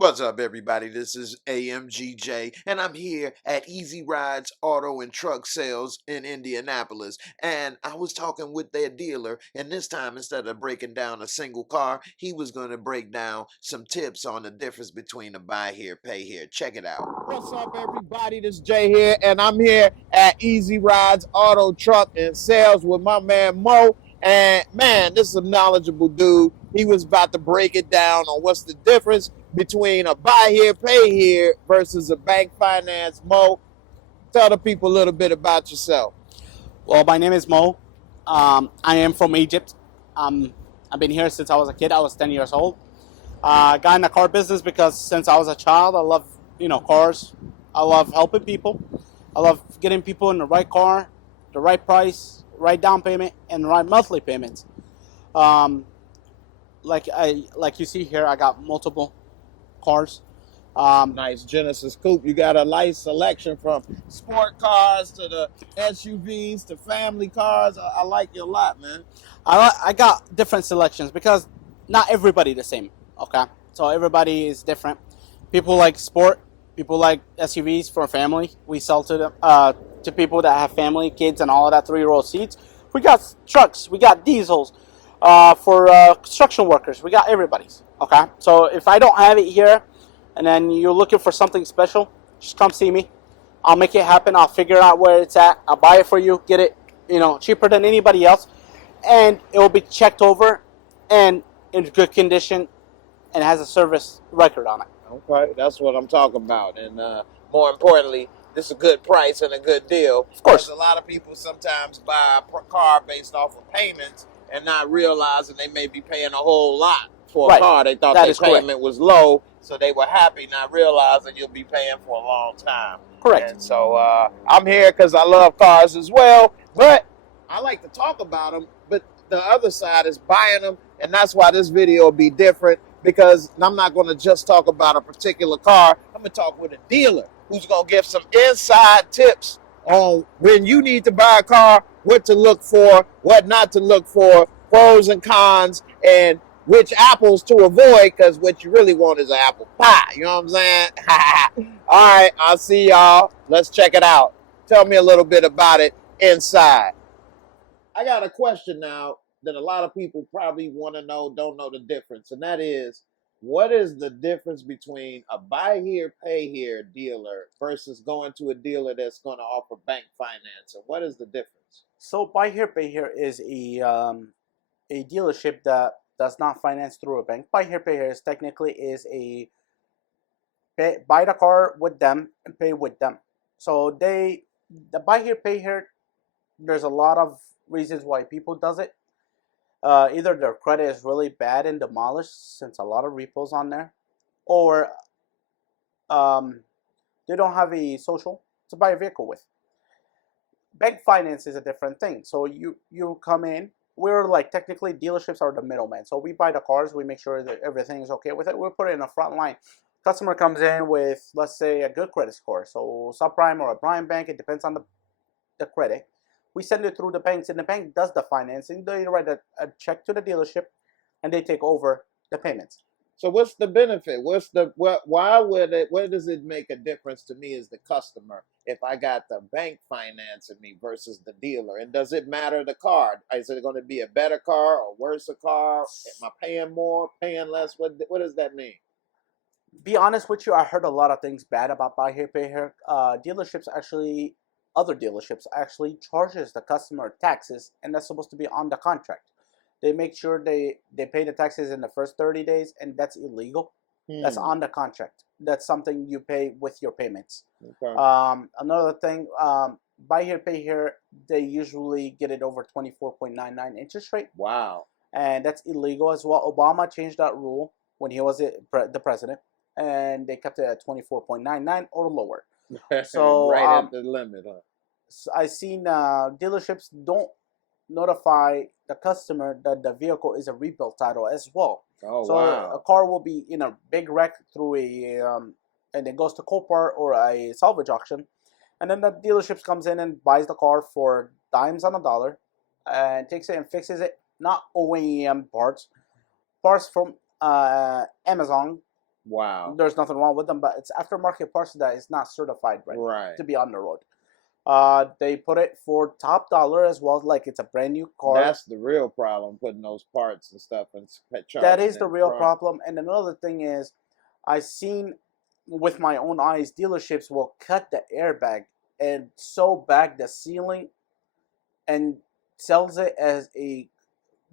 What's up, everybody? This is AMGJ, and I'm here at Easy Rides Auto and Truck Sales in Indianapolis. And I was talking with their dealer, and this time, instead of breaking down a single car, he was going to break down some tips on the difference between a buy here, pay here. Check it out. What's up, everybody? This is Jay here, and I'm here at Easy Rides Auto, Truck, and Sales with my man Mo. And man, this is a knowledgeable dude. He was about to break it down on what's the difference between a buy here, pay here versus a bank finance. Mo, tell the people a little bit about yourself. Well, my name is Mo. I am from Egypt. I've been here since I was a kid. I was 10 years old. I got in the car business because since I was a child, I love, cars. I love helping people. I love getting people in the right car, the right price, right down payment, and the right monthly payments. Um, like you see here, I got multiple cars. Nice Genesis coupe. You got a nice selection from sport cars to the SUVs to family cars. I like you a lot, man. I got different selections because not everybody the same. Okay, so everybody is different. People like sport. People like SUVs for family. We sell to them to people that have family, kids, and all of that 3-year-old seats. We got trucks. We got diesels for construction workers. We got everybody's. Okay, so if I don't have it here, and then you're looking for something special, just come see me. I'll make it happen. I'll figure out where it's at. I'll buy it for you. Get it, cheaper than anybody else, and it will be checked over and in good condition, and has a service record on it. Okay, that's what I'm talking about. And more importantly, this is a good price and a good deal. Of course. Because a lot of people sometimes buy a car based off of payments and not realizing they may be paying a whole lot for a car. They thought their payment was low, so they were happy, not realizing you'll be paying for a long time. Correct. And so I'm here because I love cars as well, but I like to talk about them. But the other side is buying them, and that's why this video will be different. Because I'm not going to just talk about a particular car. I'm going to talk with a dealer who's going to give some inside tips on when you need to buy a car, what to look for, what not to look for, pros and cons, and which apples to avoid, because what you really want is an apple pie. You know what I'm saying? All right, I'll see y'all. Let's check it out. Tell me a little bit about it inside. I got a question now that a lot of people probably want to know, don't know the difference. And that is, what is the difference between a buy here, pay here dealer versus going to a dealer that's going to offer bank financing? What is the difference? So buy here, pay here is a dealership that does not finance through a bank. Buy here, pay here is technically a buy the car with them and pay with them. So the buy here, pay here, there's a lot of reasons why people does it. Either their credit is really bad and demolished since a lot of repos on there, or they don't have a social to buy a vehicle with. Bank finance is a different thing. So you come in. We're like technically dealerships are the middleman. So we buy the cars. We make sure that everything is okay with it. We put it in the front line. Customer comes in with, let's say, a good credit score. So subprime or a prime bank. It depends on the credit. We send it through the banks, and the bank does the financing. They write a check to the dealership, and they take over the payments. So what's the benefit? Where does it make a difference to me as the customer if I got the bank financing me versus the dealer? And does it matter the car? Is it going to be a better car or worse car? Am I paying more, paying less? What does that mean? Be honest with you, I heard a lot of things bad about buy here, pay here. Other dealerships actually charges the customer taxes, and that's supposed to be on the contract. They make sure they pay the taxes in the first 30 days, and that's illegal. That's on the contract. That's something you pay with your payments. Okay. Another thing, buy here, pay here, they usually get it over 24.99 interest rate. Wow. And that's illegal as well. Obama changed that rule when he was the president, and they kept it at 24.99 or lower. So right at the limit, huh? So I seen dealerships don't notify the customer that the vehicle is a rebuild title as well. Oh, so wow. a car will be in a big wreck through and it goes to Copart or a salvage auction, and then the dealership comes in and buys the car for dimes on a dollar, and takes it and fixes it. Not OEM parts from Amazon Wow. There's nothing wrong with them, but it's aftermarket parts that is not certified right Right. to be on the road. They put it for top dollar as well, like it's a brand new car. That's the real problem, putting those parts and stuff and That is the charging real front. problem. And another thing is, I seen with my own eyes, dealerships will cut the airbag and sew back the ceiling and sells it as a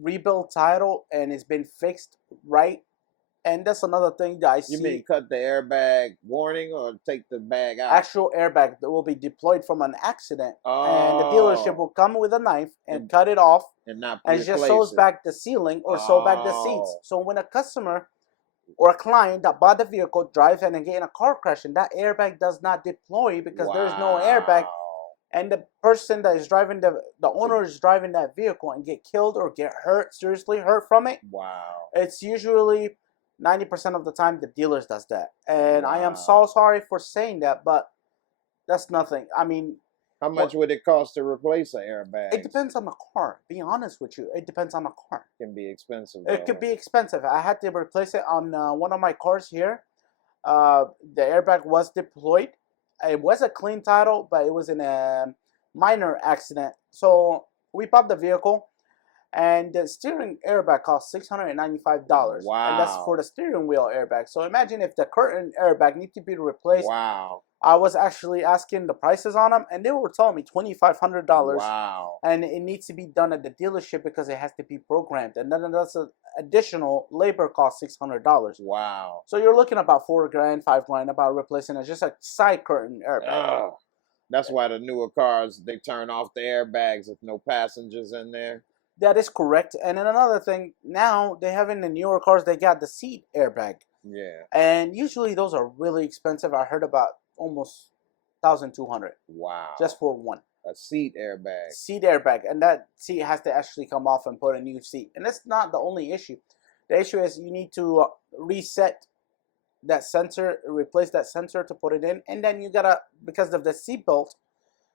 rebuild title, and it's been fixed right. And that's another thing that I see. You mean cut the airbag warning or take the bag out? Actual airbag that will be deployed from an accident, and the dealership will come with a knife and cut it off, and not and replace just sews it. back the ceiling or sew back the seats. So when a customer or a client that bought the vehicle drives and get in a car crash, and that airbag does not deploy because there's no airbag, and the person that is driving the owner is driving that vehicle and get killed or get hurt, seriously hurt from it. Wow. It's usually 90% of the time the dealers does that. And I am so sorry for saying that, but that's nothing. I mean, how much would it cost to replace an airbag? it depends on the car. Be honest with you, it depends on the car. It can be expensive. It could be expensive. I had to replace it on one of my cars here. The airbag was deployed. It was a clean title, but it was in a minor accident. So we bought the vehicle, and the steering airbag cost $695. Wow. And that's for the steering wheel airbag. So imagine if the curtain airbag needs to be replaced. Wow. I was actually asking the prices on them, and they were telling me $2,500. Wow. And it needs to be done at the dealership because it has to be programmed. And then that's an additional labor cost, $600. Wow. So you're looking about $4 grand, $5 grand about replacing it. Just a side curtain airbag. That's why the newer cars, they turn off the airbags if no passengers in there. That is correct. And then another thing, now they have in the newer cars, they got the seat airbag. Yeah. And usually those are really expensive. I heard about almost $1,200. Wow. Just for one. A seat airbag. Seat airbag. And that seat has to actually come off and put a new seat. And that's not the only issue. The issue is you need to reset that sensor, replace that sensor to put it in. And then you gotta, because of the seatbelt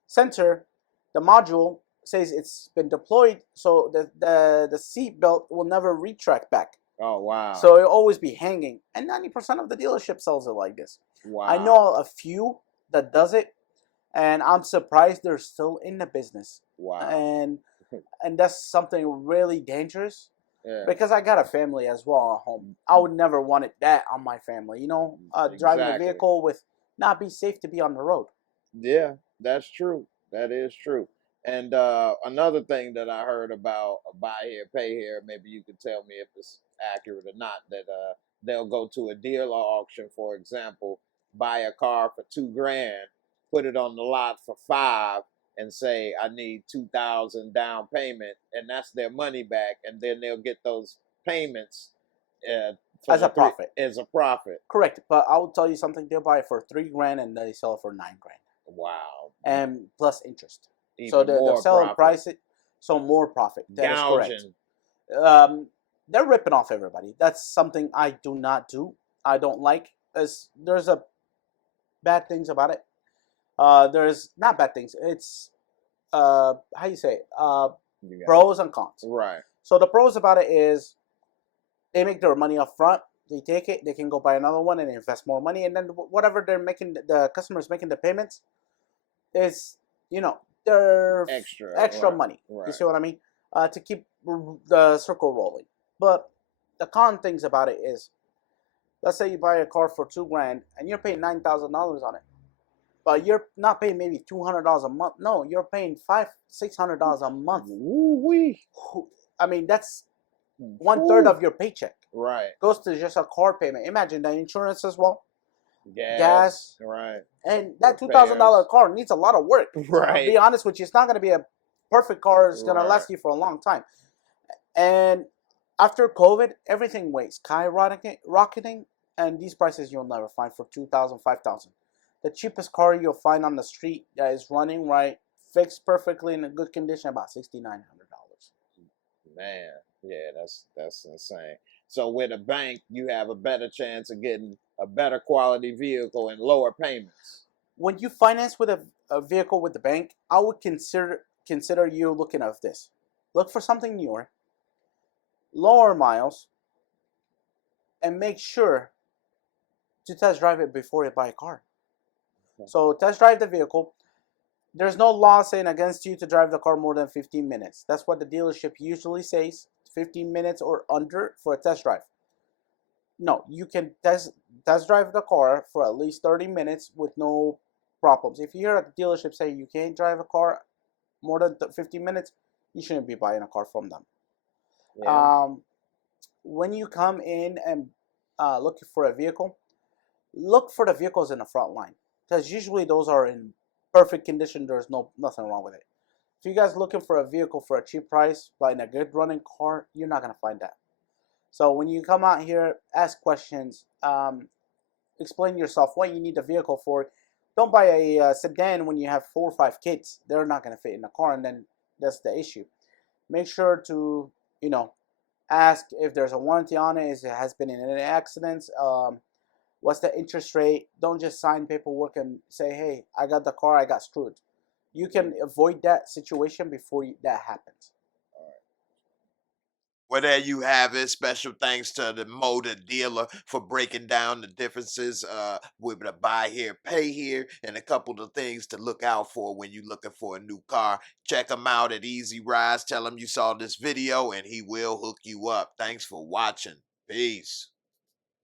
sensor, the module says it's been deployed, so the seat belt will never retract back. Oh, wow. So it'll always be hanging. And 90% of the dealership sells it like this. Wow. I know a few that does it, and I'm surprised they're still in the business. Wow. And that's something really dangerous. Yeah. Because I got a family as well at home. I would never want that on my family. You know, driving a vehicle with not be safe to be on the road. Yeah, that's true. That is true. And another thing that I heard about buy here, pay here, maybe you could tell me if it's accurate or not, that they'll go to a dealer auction, for example, buy a car for $2 grand, put it on the lot for $5, and say, I need $2,000 down payment, and that's their money back, and then they'll get those payments as a profit. As a profit. Correct, but I will tell you something. They'll buy it for $3 grand and they sell it for $9 grand. Wow. And plus interest. Even so they'll sell profit. and price it, so more profit. That is correct. They're ripping off everybody. That's something I do not do. I don't like. There's a bad things about it. There's not bad things. It's how you say it? Pros and cons. Right. So the pros about it is they make their money up front. They take it. They can go buy another one and invest more money. And then whatever they're making, the customers making the payments is, you know, they're extra money. Right. You see what I mean? To keep the circle rolling. But the con things about it is, let's say you buy a car for $2 grand and you're paying $9,000 on it. But you're not paying maybe $200 a month. No, you're paying $600 a month. Woo-wee. I mean, that's 1/3 of your paycheck. Right. Goes to just a car payment. Imagine the insurance as well. Gas. Right. And that $2,000 car needs a lot of work. Right. I'll be honest with you, it's not going to be a perfect car. It's going to last you for a long time. And after COVID, everything went skyrocketing, and these prices you'll never find for $2,000, $5,000. The cheapest car you'll find on the street that is running right, fixed perfectly in a good condition, about $6,900. Man, yeah, that's insane. So with a bank, you have a better chance of getting a better quality vehicle and lower payments. When you finance with a vehicle with the bank, I would consider you looking at this. Look for something newer, lower miles, and make sure to test drive it before you buy a car. Okay. So test drive the vehicle. There's no law saying against you to drive the car more than 15 minutes. That's what the dealership usually says, 15 minutes or under for a test drive. No, you can test drive the car for at least 30 minutes with no problems. If you hear at the dealership say you can't drive a car more than 15 minutes, you shouldn't be buying a car from them. Yeah. When you come in and looking for a vehicle, look for the vehicles in the front line, because usually those are in perfect condition. There's nothing wrong with it. If you guys looking for a vehicle for a cheap price, but in a good running car, you're not gonna find that. So when you come out here, ask questions, explain yourself what you need the vehicle for. Don't buy a sedan when you have 4 or 5 kids. They're not gonna fit in the car, and then that's the issue. Make sure to, ask if there's a warranty on it, if it has been in any accidents, what's the interest rate. Don't just sign paperwork and say, hey, I got the car, I got screwed. You can avoid that situation before that happens. Well, there you have it. Special thanks to the motor dealer for breaking down the differences with the buy here, pay here, and a couple of things to look out for when you're looking for a new car. Check him out at Easy Rides. Tell him you saw this video and he will hook you up. Thanks for watching. Peace.